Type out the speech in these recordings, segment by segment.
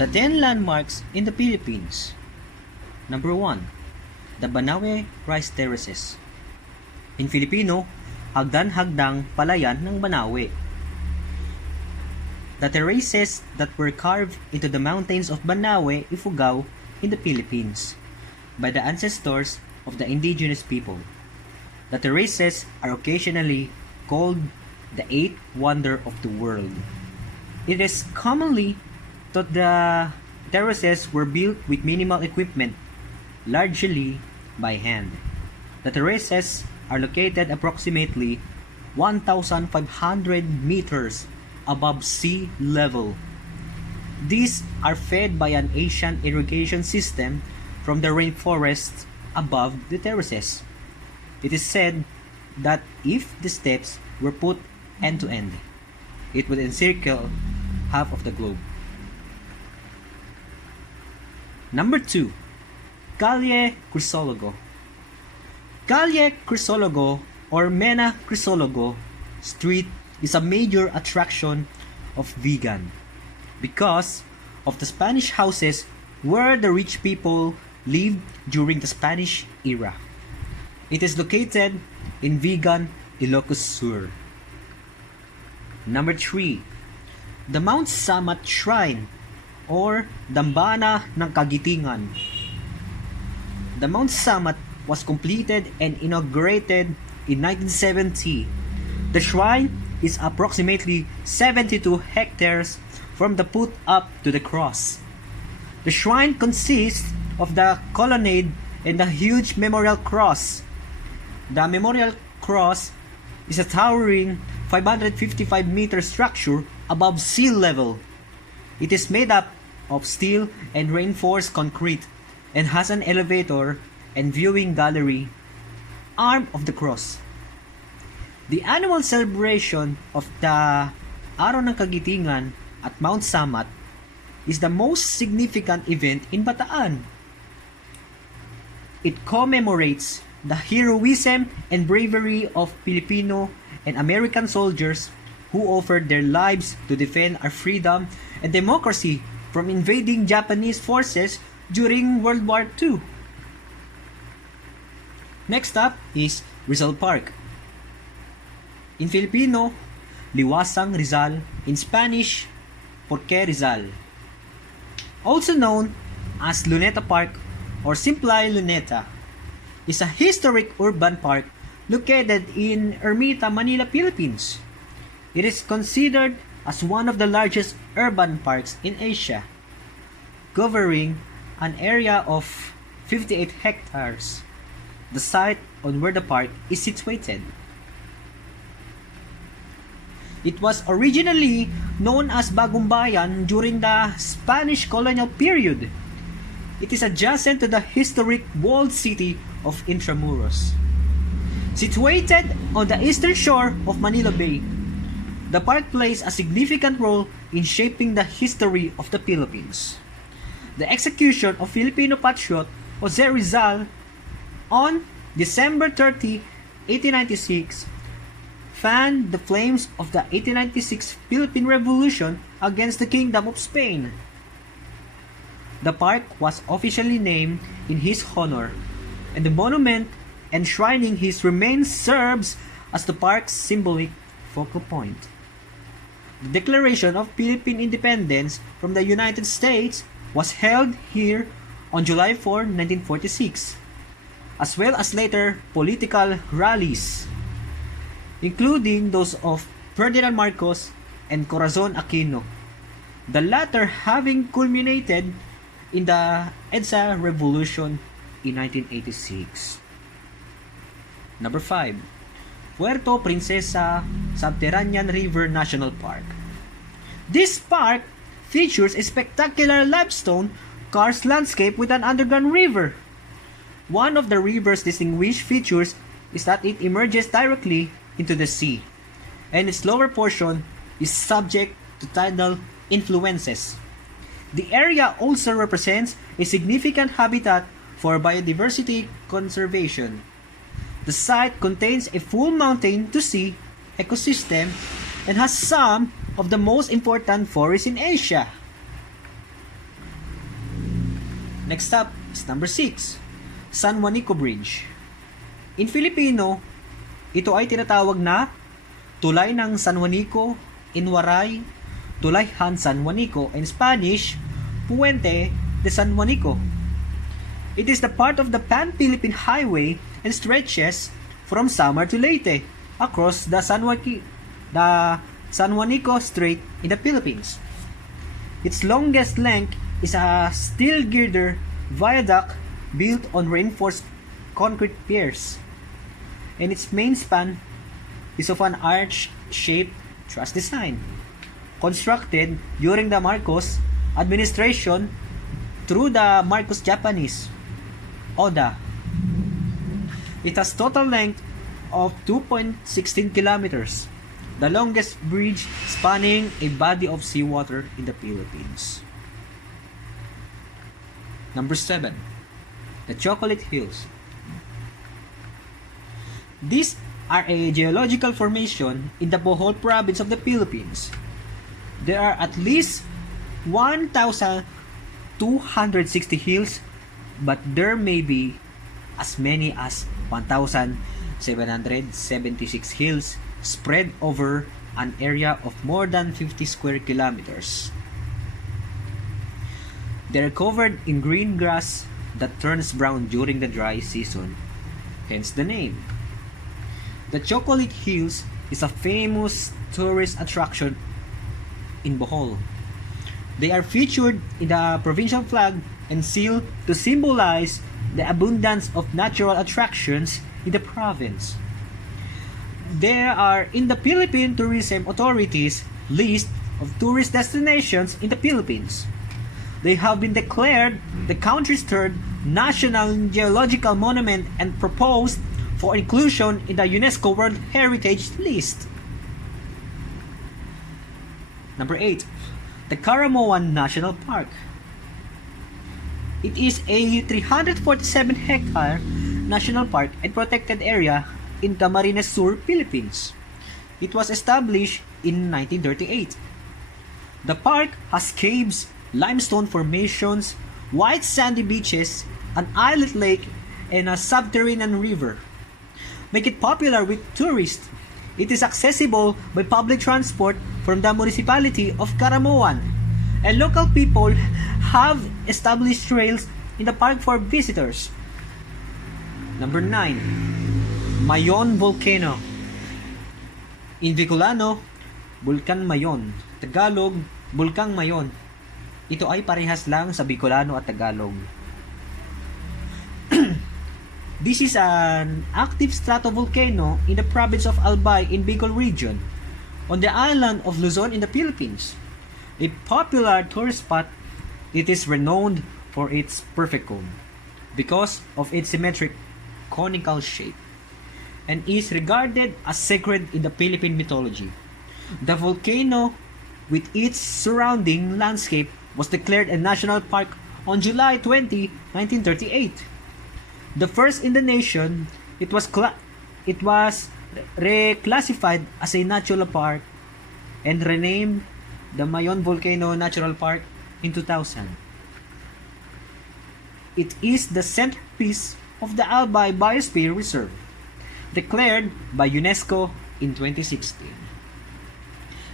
The 10 landmarks in the Philippines. Number 1. The Banawe Rice Terraces. In Filipino, hagdan-hagdang palayan ng Banawe. The terraces that were carved into the mountains of Banawe, Ifugao, in the Philippines, by the ancestors of the indigenous people. The terraces are occasionally called the Eighth Wonder of the World. It is commonly thought the terraces were built with minimal equipment, largely by hand. The terraces are located approximately 1,500 meters above sea level. These are fed by an ancient irrigation system from the rainforests above the terraces. It is said that if the steps were put end to end, it would encircle half of the globe. Number 2. Calle Crisologo. Calle Crisologo or Mena Crisologo Street is a major attraction of Vigan because of the Spanish houses where the rich people lived during the Spanish era. It is located in Vigan, Ilocos Sur. Number 3. The Mount Samat Shrine or Dambana ng Kagitingan. The Mount Samat was completed and inaugurated in 1970. The shrine is approximately 72 hectares from the foot up to the cross. The shrine consists of the colonnade and the huge memorial cross. The memorial cross is a towering 555-meter structure above sea level. It is made up of steel and reinforced concrete and has an elevator and viewing gallery, arm of the cross. The annual celebration of the Araw ng Kagitingan at Mount Samat is the most significant event in Bataan. It commemorates the heroism and bravery of Filipino and American soldiers who offered their lives to defend our freedom and democracy from invading Japanese forces during World War II. Next up is Rizal Park. In Filipino, Liwasang Rizal. In Spanish, Porque Rizal. Also known as Luneta Park or simply Luneta, is a historic urban park located in Ermita, Manila, Philippines. It is considered as one of the largest urban parks in Asia, covering an area of 58 hectares. The site on where the park is situated. It was originally known as Bagong Bayan during the Spanish colonial period. It is adjacent to the historic walled city of Intramuros. Situated on the eastern shore of Manila Bay, the park plays a significant role in shaping the history of the Philippines. The execution of Filipino patriot Jose Rizal on December 30, 1896, fanned the flames of the 1896 Philippine Revolution against the Kingdom of Spain. The park was officially named in his honor, and the monument enshrining his remains serves as the park's symbolic focal point. The Declaration of Philippine Independence from the United States was held here on July 4, 1946, as well as later political rallies, including those of Ferdinand Marcos and Corazon Aquino, the latter having culminated in the EDSA Revolution in 1986. Number 5. Puerto Princesa Subterranean River National Park. This park features a spectacular limestone karst landscape with an underground river. One of the river's distinguished features is that it emerges directly into the sea, and its lower portion is subject to tidal influences. The area also represents a significant habitat for biodiversity conservation. The site contains a full mountain-to-sea ecosystem and has some of the most important forests in Asia. Next up is number 6, San Juanico Bridge. In Filipino, ito ay tinatawag na Tulay ng San Juanico, in Waray, Tulayhan San Juanico, in Spanish, Puente de San Juanico. It is the part of the Pan-Philippine Highway and stretches from Samar to Leyte across the San Juanico Strait in the Philippines. Its longest length is a steel girder viaduct built on reinforced concrete piers, and its main span is of an arch-shaped truss design, constructed during the Marcos administration through the Marcos Japanese Oda. It has total length of 2.16 kilometers, the longest bridge spanning a body of seawater in the Philippines. Number 7, the Chocolate Hills. These are a geological formation in the Bohol province of the Philippines. There are at least 1,260 hills, but there may be as many as 1,776 hills spread over an area of more than 50 square kilometers. They are covered in green grass that turns brown during the dry season, hence the name. The Chocolate Hills is a famous tourist attraction in Bohol. They are featured in the provincial flag and seal to symbolize the abundance of natural attractions in the province. There are in the Philippine Tourism Authority's list of tourist destinations in the Philippines. They have been declared the country's third national geological monument and proposed for inclusion in the UNESCO World Heritage List. Number 8, the Caramoan National Park. It is a 347-hectare national park and protected area in Camarines Sur, Philippines. It was established in 1938. The park has caves, limestone formations, white sandy beaches, an islet lake, and a subterranean river. Make it popular with tourists. It is accessible by public transport from the municipality of Caramoan, and local people have established trails in the park for visitors. Number 9, Mayon Volcano. In Bicolano, Bulkan Mayon. Tagalog, Bulkang Mayon. Ito ay parehas lang sa Bicolano at Tagalog. This is an active stratovolcano in the province of Albay in Bicol region, on the island of Luzon in the Philippines. A popular tourist spot, it is renowned for its perfect cone because of its symmetric conical shape, and is regarded as sacred in the Philippine mythology. The volcano, with its surrounding landscape, was declared a national park on July 20, 1938. The first in the nation, it was reclassified as a natural park and renamed the Mayon Volcano Natural Park in 2000. It is the centerpiece of the Albay Biosphere Reserve, declared by UNESCO in 2016,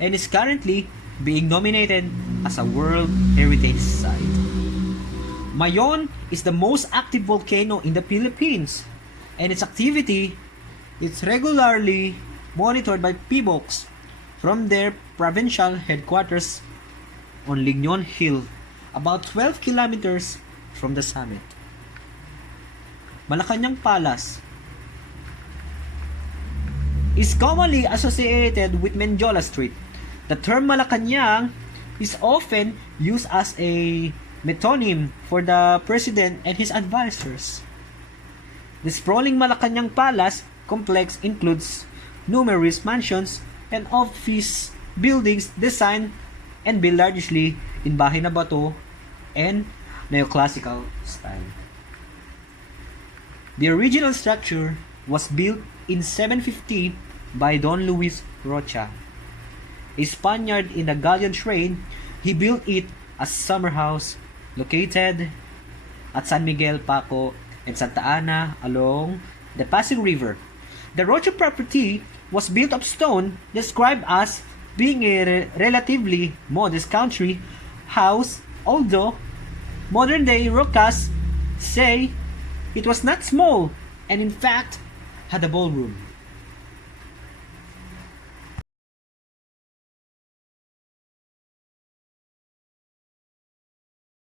and is currently being nominated as a World Heritage Site. Mayon is the most active volcano in the Philippines, and its activity is regularly monitored by PBOX from their provincial headquarters on Lignon Hill, about 12 kilometers from the summit. Malacanang Palace is commonly associated with Menjola Street. The term Malacanang is often used as a metonym for the president and his advisors. The sprawling Malacanang Palace complex includes numerous mansions and office buildings designed and built largely in bahay na bato and neoclassical style. The original structure was built in 750 by Don Luis Rocha, a Spaniard in the galleon trade. He built it as summer house located at San Miguel, Paco, and Santa Ana along the Pasig River. The Rocho property was built of stone, described as being a relatively modest country house, although modern-day Rocas say it was not small and in fact had a ballroom.